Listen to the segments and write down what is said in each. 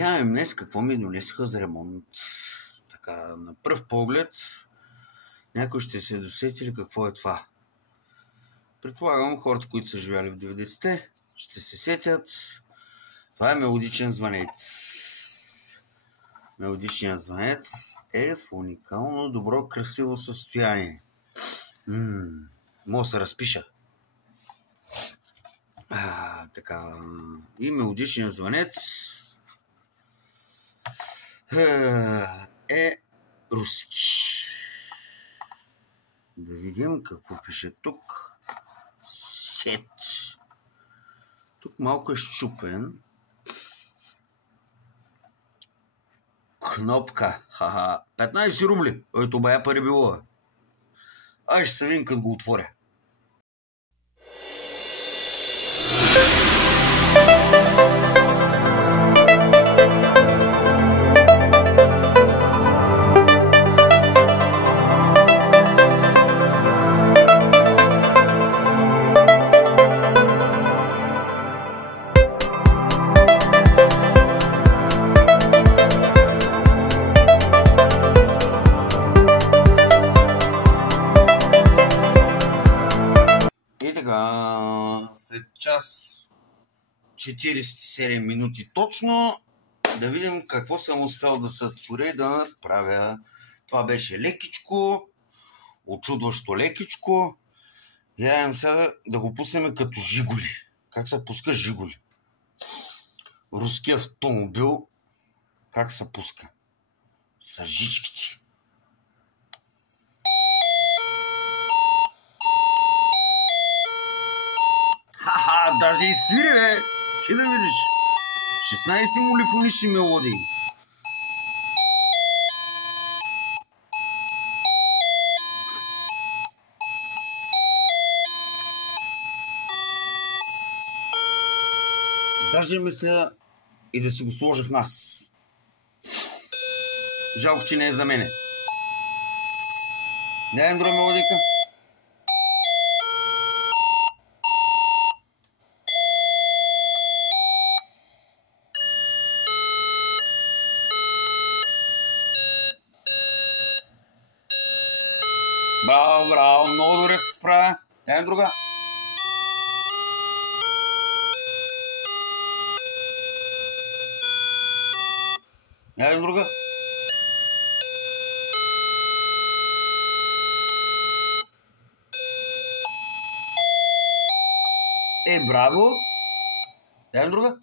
Я днес какво ми донесоха за ремонт. Така, на пръв поглед, някой ще се досетили какво е това. Предполагам, хората, които са живяли в 90-те, ще се сетят. Това е мелодичен звънец. Мелодичният звънец е в уникално добро, красиво състояние. Мога да се разпиша. Така. И мелодичният звънец е руски. Да видим какво пише тук. Сет. Тук малко е счупен. Кнопка. 15 рубли. Ето бая пари било. Ай ще се видим като го отворя. И така, след час 47 минути точно, да видим какво съм успял да сътворя и да направя. Това беше лекичко, очудващо лекичко. Я сега да го пуснем като Жигули. Как се пуска Жигули? Руски автомобил, как се пуска? С жичките. Даже и свири, бе! Ти да видиш. 16 молифонични мелодии. Даже мисля и да си го сложа в нас. Жалко, че не е за мене. Дай друга мелодика. Браво, много добре се справя. Дай друга. Дай друга. Браво. Дай друга.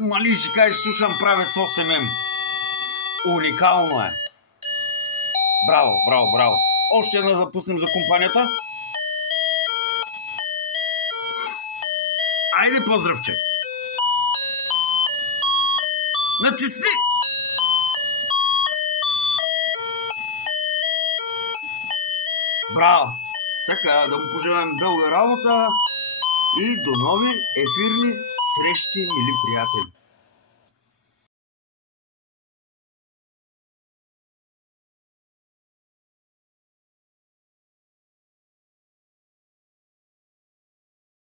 Мали ще кажеш, слушам правец 8М. Уникално е. Браво, браво, браво. Още една да пуснем за компанията. Айде, поздравче. Натисни. Браво. Така, да му пожелаем дълга работа и до нови ефирни срещи, мили приятели.